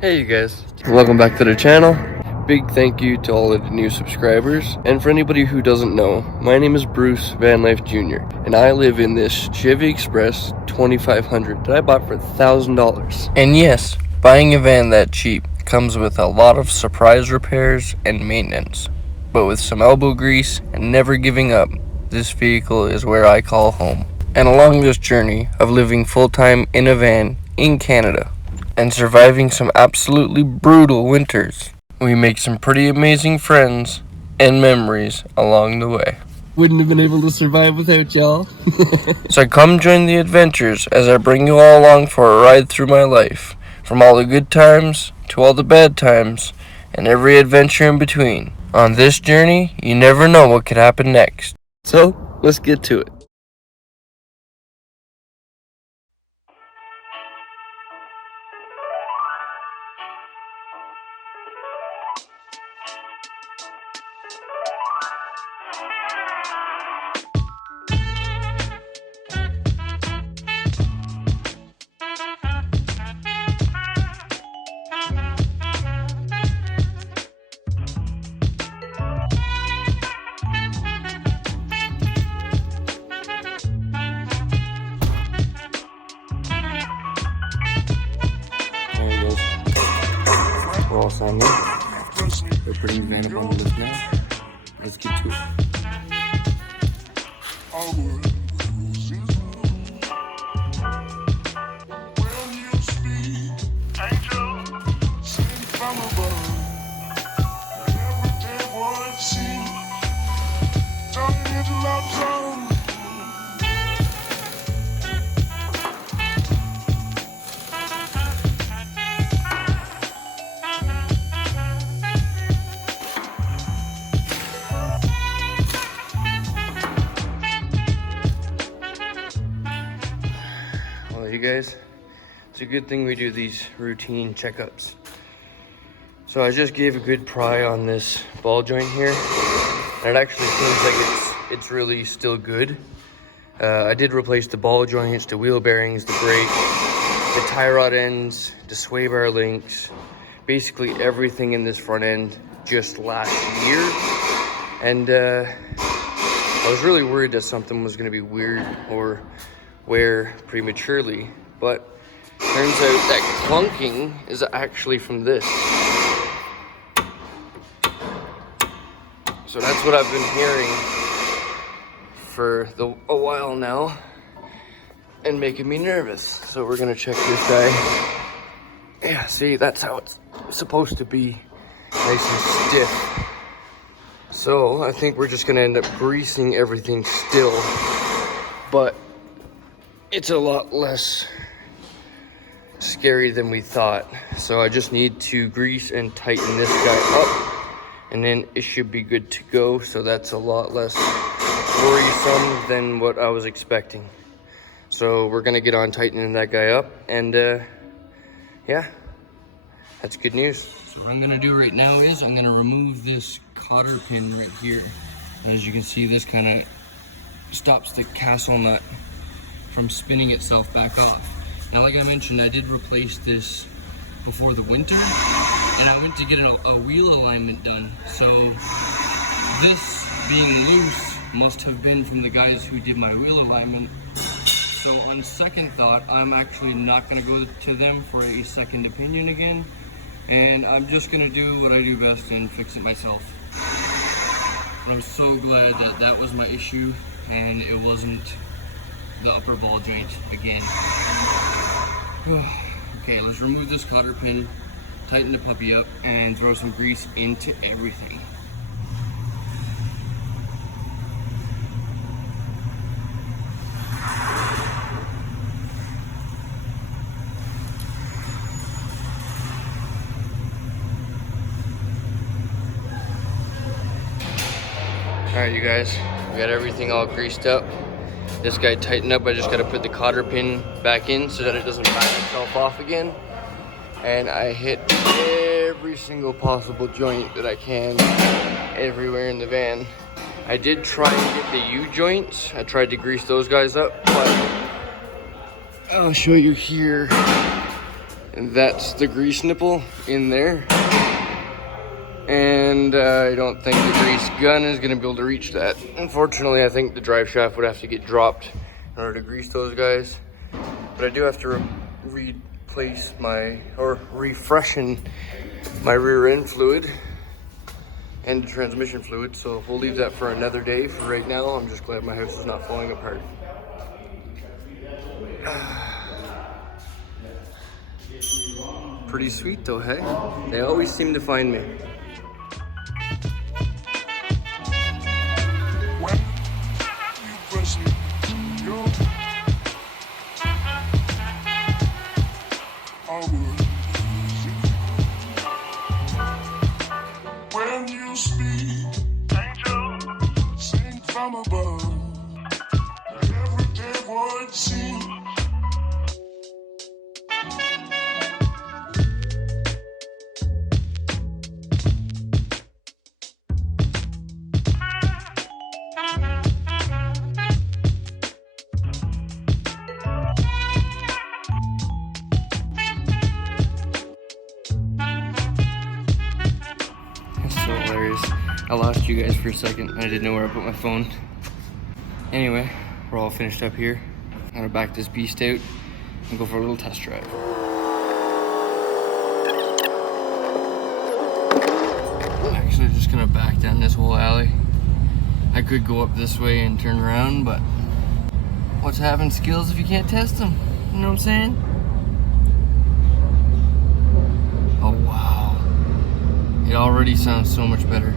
Hey you guys, welcome back to the channel. Big thank you to all of the new subscribers. And for anybody who doesn't know, my name is Bruce Vanlife Jr. And I live in this Chevy Express 2500 that I bought for $1,000. And yes, buying a van that cheap comes with a lot of surprise repairs and maintenance. But with some elbow grease and never giving up, this vehicle is where I call home. And along this journey of living full-time in a van in Canada, and surviving some absolutely brutal winters, we make some pretty amazing friends and memories along the way. Wouldn't have been able to survive without y'all. So come join the adventures as I bring you all along for a ride through my life, from all the good times to all the bad times and every adventure in between. On this journey, you never know what could happen next. So let's get to it. There he goes. We're all signed in. We're putting the van up on the lift now. Let's get to it. Well, you guys, it's a good thing we do these routine checkups. So I just gave a good pry on this ball joint here, and it actually seems like it's really still good. I did replace the ball joints, the wheel bearings, the brake, the tie rod ends, the sway bar links, basically everything in this front end just last year. And I was really worried that something was going to be weird or wear prematurely, but turns out that clunking is actually from this. So that's what I've been hearing for a while now and making me nervous. So we're gonna check this guy. Yeah, see, that's how it's supposed to be, nice and stiff. So I think we're just gonna end up greasing everything still, but it's a lot less scary than we thought. So I just need to grease and tighten this guy up, and then it should be good to go. So that's a lot less worrisome than what I was expecting. So we're gonna get on tightening that guy up, and yeah, that's good news. So what I'm gonna do right now is I'm gonna remove this cotter pin right here. And as you can see, this kind of stops the castle nut from spinning itself back off. Now, like I mentioned, I did replace this before the winter, and I went to get a wheel alignment done. So this being loose must have been from the guys who did my wheel alignment. So on second thought, I'm actually not gonna go to them for a second opinion again, and I'm just gonna do what I do best and fix it myself. But I'm so glad that that was my issue and it wasn't the upper ball joint again. Okay, let's remove this cotter pin, tighten the puppy up, and throw some grease into everything. Alright, you guys, we got everything all greased up. This guy tightened up. I just got to put the cotter pin back in so that it doesn't back itself off again. And I hit every single possible joint that I can everywhere in the van. I did try and get the U-joints. I tried to grease those guys up, but I'll show you here. And that's the grease nipple in there. And I don't think the grease gun is gonna be able to reach that. Unfortunately, I think the drive shaft would have to get dropped in order to grease those guys. But I do have to replace refreshen my rear end fluid and the transmission fluid. So we'll leave that for another day. For right now, I'm just glad my house is not falling apart. Pretty sweet though, hey? They always seem to find me. When you speak, angel, sing from above. Everyday word seems. So hilarious. I lost you guys for a second. I didn't know where I put my phone. Anyway, we're all finished up here. I'm gonna back this beast out and go for a little test drive. I'm actually just gonna back down this whole alley. I could go up this way and turn around, but what's having skills if you can't test them? You know what I'm saying? Oh wow. It already sounds so much better.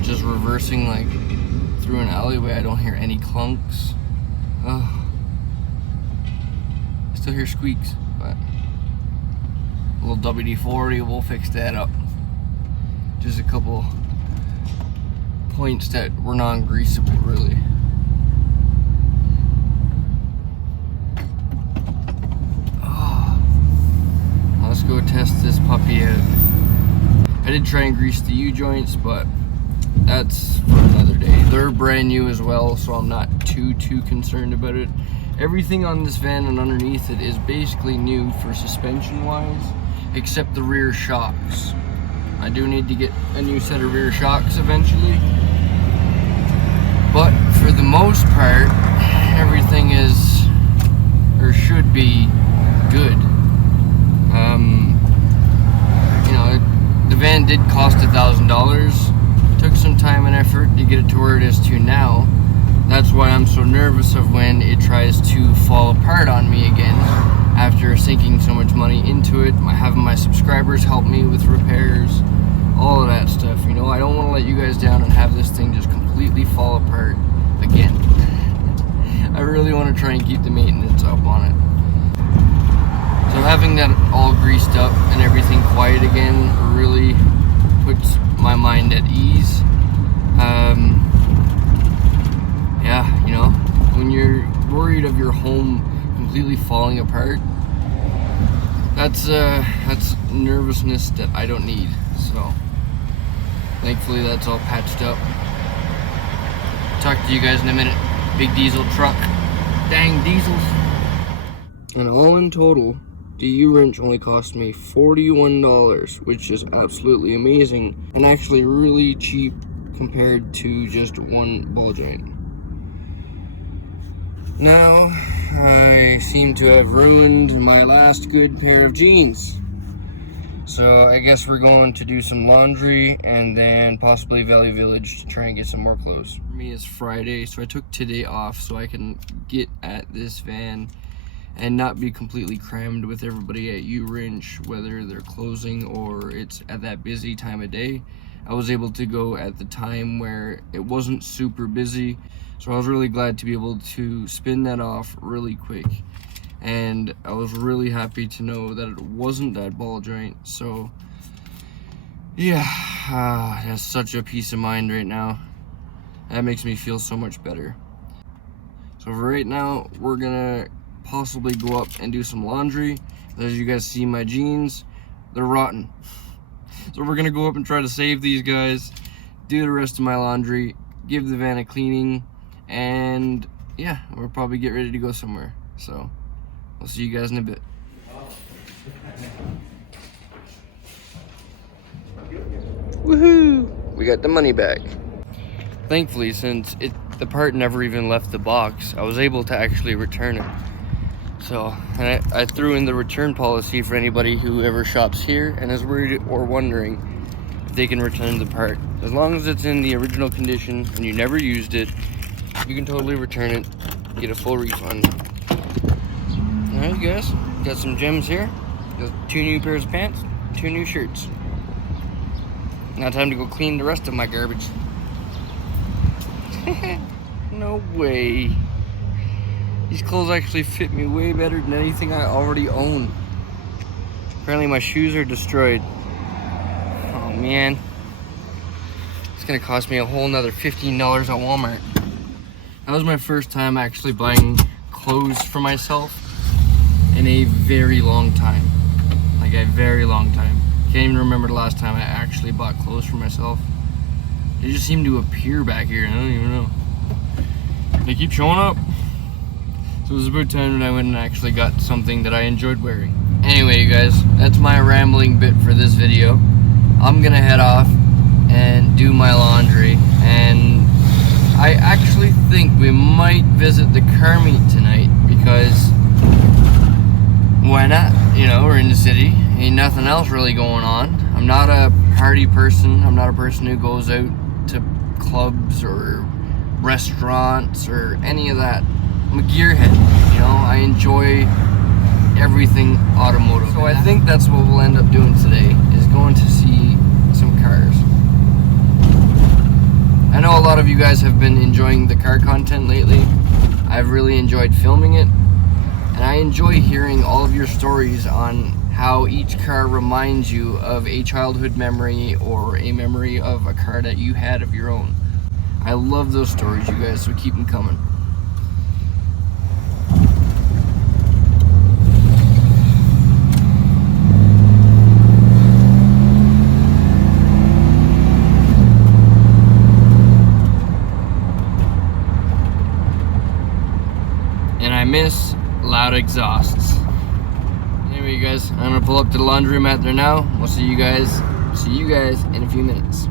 Just reversing like through an alleyway, I don't hear any clunks. Oh. I still hear squeaks, but a little WD-40 will fix that up. Just a couple points that were non-greasable, really. Oh. Let's go test this puppy out. I did try and grease the U-joints, but that's for another day. They're brand new as well, so I'm not too concerned about it. Everything on this van and underneath it is basically new for suspension wise, except the rear shocks. I do need to get a new set of rear shocks eventually, but for the most part, everything is, or should be, good. You know, the van did cost $1,000. Took some time and effort to get it to where it is to now. That's why I'm so nervous of when it tries to fall apart on me again after sinking so much money into it, having my subscribers help me with repairs, all of that stuff. You know, I don't want to let you guys down and have this thing just completely fall apart again. I really want to try and keep the maintenance up on it. So having that all greased up and everything quiet again really puts my mind at ease. Yeah, you know, when you're worried of your home completely falling apart, that's nervousness that I don't need. So thankfully that's all patched up. Talk to you guys in a minute. Big diesel truck. Dang diesels. And all in total, the U-wrench only cost me $41, which is absolutely amazing and actually really cheap compared to just one ball joint. Now, I seem to have ruined my last good pair of jeans. So I guess we're going to do some laundry and then possibly Valley Village to try and get some more clothes. For me, it's Friday, so I took today off so I can get at this van and not be completely crammed with everybody at U-Wrench, whether they're closing or it's at that busy time of day. I was able to go at the time where it wasn't super busy, so I was really glad to be able to spin that off really quick. And I was really happy to know that it wasn't that ball joint. So yeah, that's such a peace of mind right now. That makes me feel so much better. So for right now, we're gonna possibly go up and do some laundry. As you guys see, my jeans, they're rotten. So we're gonna go up and try to save these guys, do the rest of my laundry, give the van a cleaning, and yeah, we'll probably get ready to go somewhere. So I'll see you guys in a bit. Woohoo! We got the money back. Thankfully, since the part never even left the box, I was able to actually return it. So, and I threw in the return policy for anybody who ever shops here and is worried or wondering if they can return the part. As long as it's in the original condition and you never used it, you can totally return it, get a full refund. Alright guys, got some gems here. Got 2 new pairs of pants, 2 new shirts. Now time to go clean the rest of my garbage. No way. These clothes actually fit me way better than anything I already own. Apparently my shoes are destroyed. Oh man. It's gonna cost me a whole nother $15 at Walmart. That was my first time actually buying clothes for myself in a very long time. Like a very long time. Can't even remember the last time I actually bought clothes for myself. They just seem to appear back here, I don't even know. They keep showing up. So it was about time that I went and actually got something that I enjoyed wearing. Anyway, you guys, that's my rambling bit for this video. I'm gonna head off and do my laundry, and I actually think we might visit the car meet tonight because why not? You know, we're in the city, ain't nothing else really going on. I'm not a party person. I'm not a person who goes out to clubs or restaurants or any of that. I'm a gearhead, you know, I enjoy everything automotive. So I think that's what we'll end up doing today, is going to see some cars. I know a lot of you guys have been enjoying the car content lately. I've really enjoyed filming it, and I enjoy hearing all of your stories on how each car reminds you of a childhood memory or a memory of a car that you had of your own. I love those stories, you guys, so keep them coming. And I miss loud exhausts. Anyway, you guys, I'm gonna pull up to the laundromat there now. We'll see you guys in a few minutes.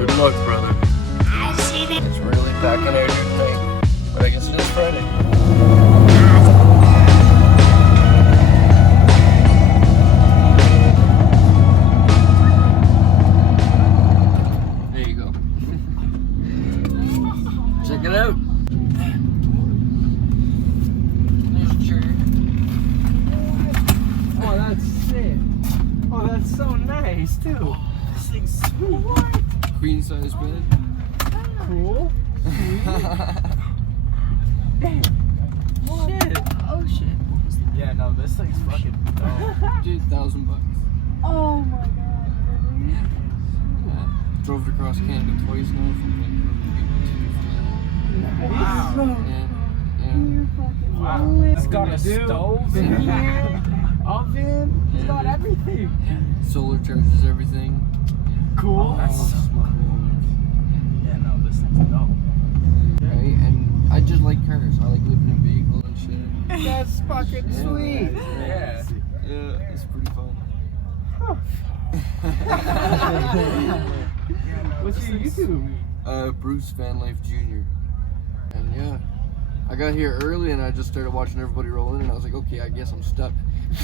Good luck, brother. It's really packing out here tonight, but I guess it is Friday. There you go. Check it out. There's a chair. Oh, that's sick. Oh, that's so nice, too. This thing's sweet. Queen size bed. Cool. Damn. Shit. Oh shit. Yeah, no, this thing's fucking dope. Dude, $1,000 bucks. Oh my god, really? Yeah. Drove it across Canada twice now from Vancouver. Wow. Yeah. You're fucking Wow. lit. It's got a stove in here. oven. He's got everything. Solar charges everything. Cool. That's so smart. Yeah, no, this thing's dope. Right? And I just like cars. I like living in vehicles and shit. That's fucking sweet. Yeah. Yeah, it's pretty fun. What's your YouTube? Bruce Vanlife Jr. And yeah, I got here early and I just started watching everybody roll in and I was like, okay, I guess I'm stuck.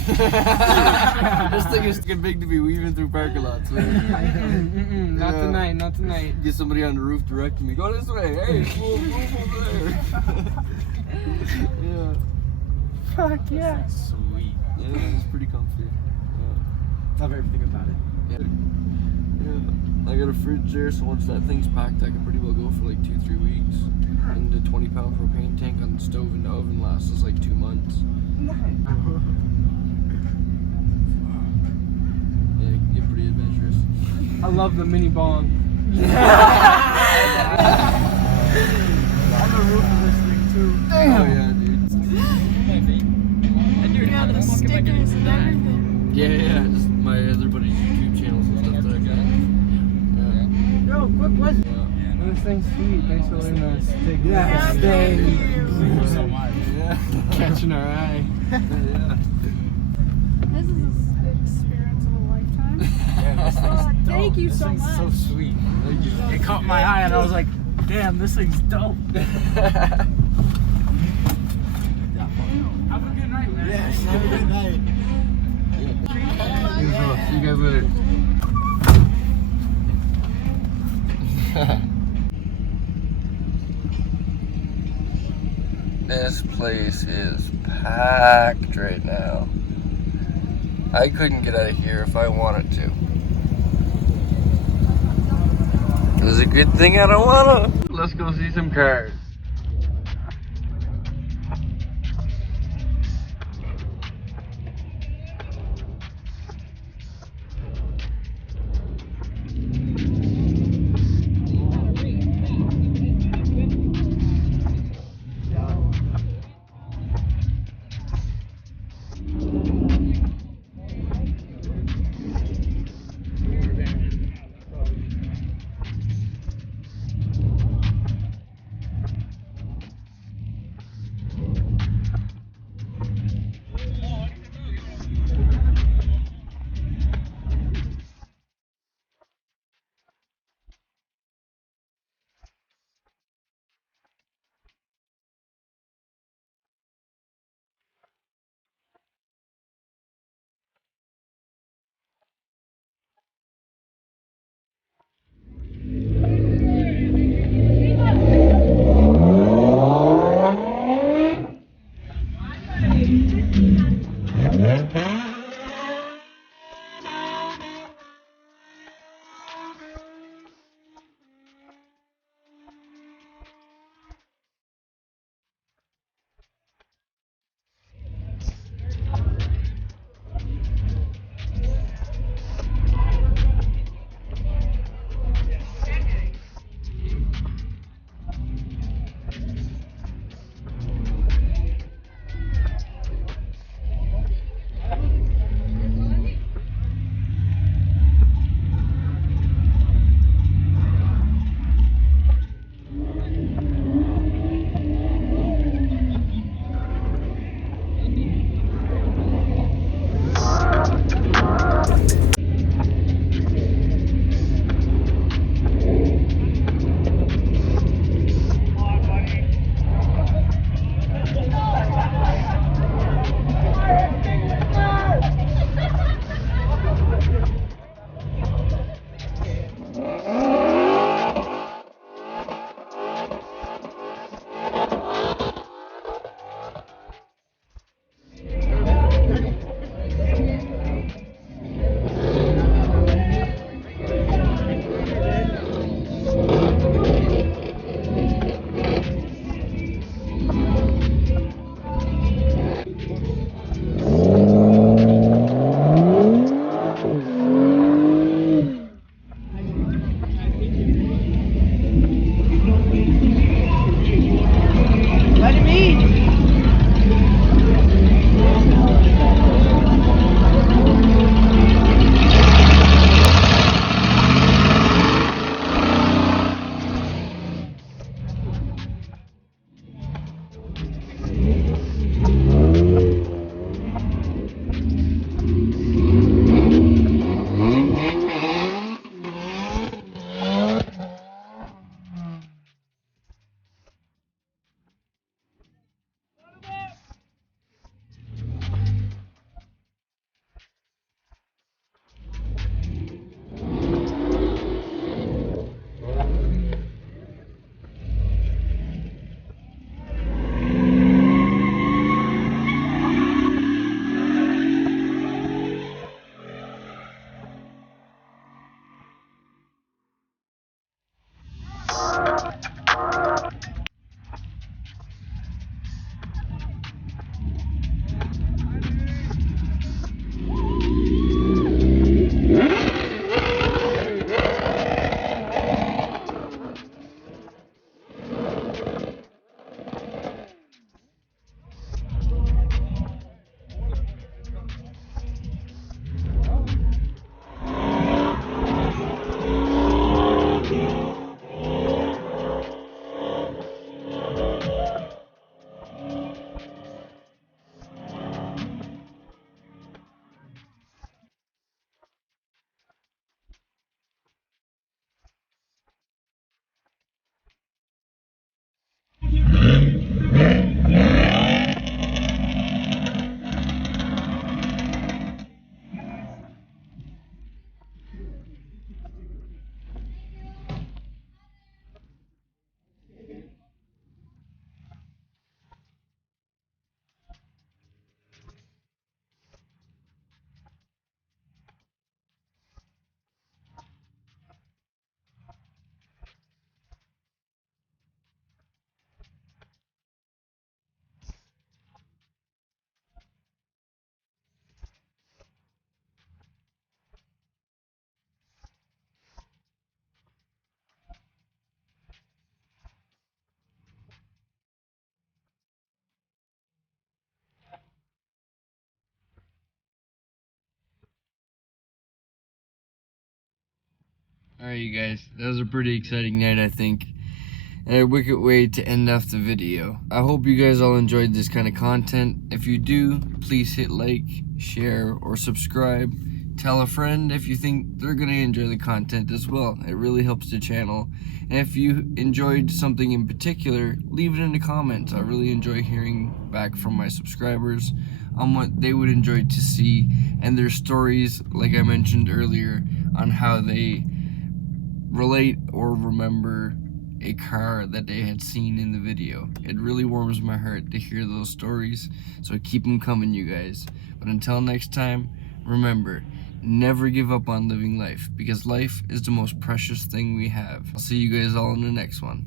This thing is too big to be weaving through parking lots. Not tonight, not tonight. Get somebody on the roof directing me. Go this way. Hey, move over there. Yeah. Fuck yeah. That's sweet. Yeah, it's pretty comfy. Yeah. Love everything about it. Yeah. I got a fridge there, so once that thing's packed, I can pretty well go for like 2-3 weeks. And the 20-pound propane tank on the stove and the oven lasts us like 2 months. Yeah, it can get pretty adventurous. I love the mini bong. On the roof of this thing too. Oh yeah, dude. Yeah, the stickers and everything. Yeah, just my other buddy's YouTube channels and stuff that I got. Yeah. Yo, quick question. Yeah. This thing's sweet. Thanks for letting us take Yeah, this. thank you. Thank you so much. Yeah. Catching our eye. Yeah. This is an experience of a lifetime. Yeah, this thing's Oh, dope. thank you This so thing's much. so sweet. Thank you. It caught my eye and I was like, damn, this thing's dope. Have a good night, man. Yes, have a good night. See you guys later. This place is packed right now. I couldn't get out of here if I wanted to. It was a good thing I don't wanna. Let's go see some cars. Alright, you guys, that was a pretty exciting night, I think. And a wicked way to end off the video. I hope you guys all enjoyed this kind of content. If you do, please hit like, share, or subscribe. Tell a friend if you think they're gonna enjoy the content as well. It really helps the channel. And if you enjoyed something in particular, leave it in the comments. I really enjoy hearing back from my subscribers on what they would enjoy to see and their stories, like I mentioned earlier, on how they relate or remember a car that they had seen in the video. It really warms my heart to hear those stories, so keep them coming, you guys. But until next time, remember, never give up on living life, because life is the most precious thing we have. I'll see you guys all in the next one.